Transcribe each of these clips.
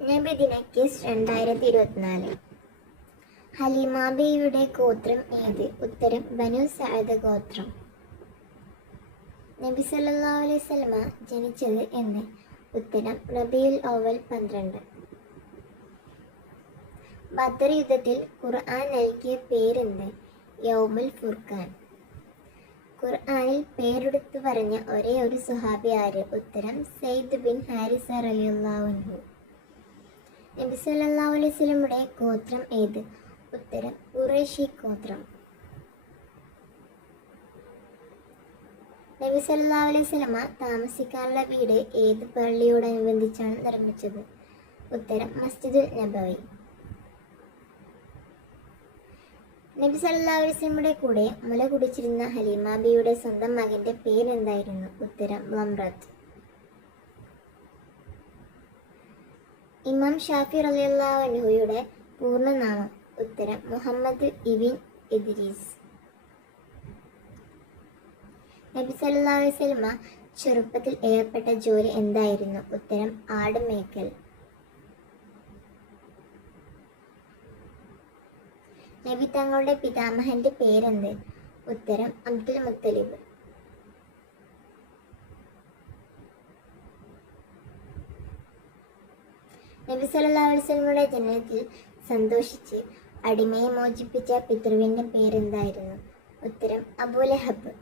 നബിദിന kiss രണ്ടായിരത്തി ഇരുപത്തിനാല് ഹലിമാബിയുടെ ഗോത്രം ഏത്? ഉത്തരം ബനു സഅദ് ഗോത്രം. നബി സല്ലല്ലാഹു അലൈഹി വസല്ലമ ജനിച്ചത് എന്ന്. ഉത്തരം റബിയുൽ ഓവൽ പന്ത്രണ്ട്. ബദർ യുദ്ധത്തിൽ ഖുർആൻ നൽകിയ പേരെന്ത്? യൗമുൽ ഫുർഖാൻ. ഖുർആനിൽ പേരെടുത്തു പറഞ്ഞ ഒരേ ഒരു സുഹാബി ആര്? ഉത്തരം സെയ്ദ് ബിൻ ഹാരിസ അൻഹു. നബി സല്ലല്ലാഹു ഗോത്രം ഏത്? ഉത്തരം ഖുറൈശി ഗോത്രം. നബി സല്ലല്ലാഹു അലൈഹി താമസിക്കാനുള്ള വീട് ഏത് പള്ളിയോടനുബന്ധിച്ചാണ് നിർമ്മിച്ചത്? ഉത്തരം മസ്ജിദുൽ നബവി. നബി സല്ലല്ലാഹു അലൈഹി കൂടെ മുല കുടിച്ചിരുന്ന ഹലീമാബിയുടെ സ്വന്തം മകന്റെ പേരെന്തായിരുന്നു? ഉത്തരം വംറത്ത് ഇമാം ഷാഫി അൻഹുയുടെ പൂർണനാമം. ഉത്തരം മുഹമ്മദ് ഇബിൻ ഇദ്രീസ്. നബി സല്ലല്ലാഹു വസല്ലമ ചെറുപ്പത്തിൽ ഏർപ്പെട്ട ജോലി എന്തായിരുന്നു? ഉത്തരം ആട് മേക്കൽ. നബി തങ്ങളുടെ പിതാമഹന്റെ പേരെന്ത്? ഉത്തരം അബ്ദുൽ മുത്തലിബ്. നബി വസല്ലമയുടെ ജനനത്തിൽ സന്തോഷിച്ച് അടിമയെ മോചിപ്പിച്ച പിതൃവിന്റെ പേരെന്തായിരുന്നു? ഉത്തരം അബൂലഹബ്.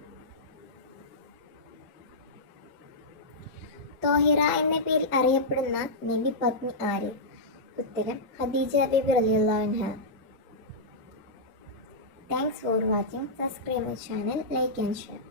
തോഹിറ എന്ന പേരിൽ അറിയപ്പെടുന്ന നബി പത്നി ആര്? ഉത്തരം ഹദീജ ബിബി അൻഹ. Thanks for watching subscribe my channel like and share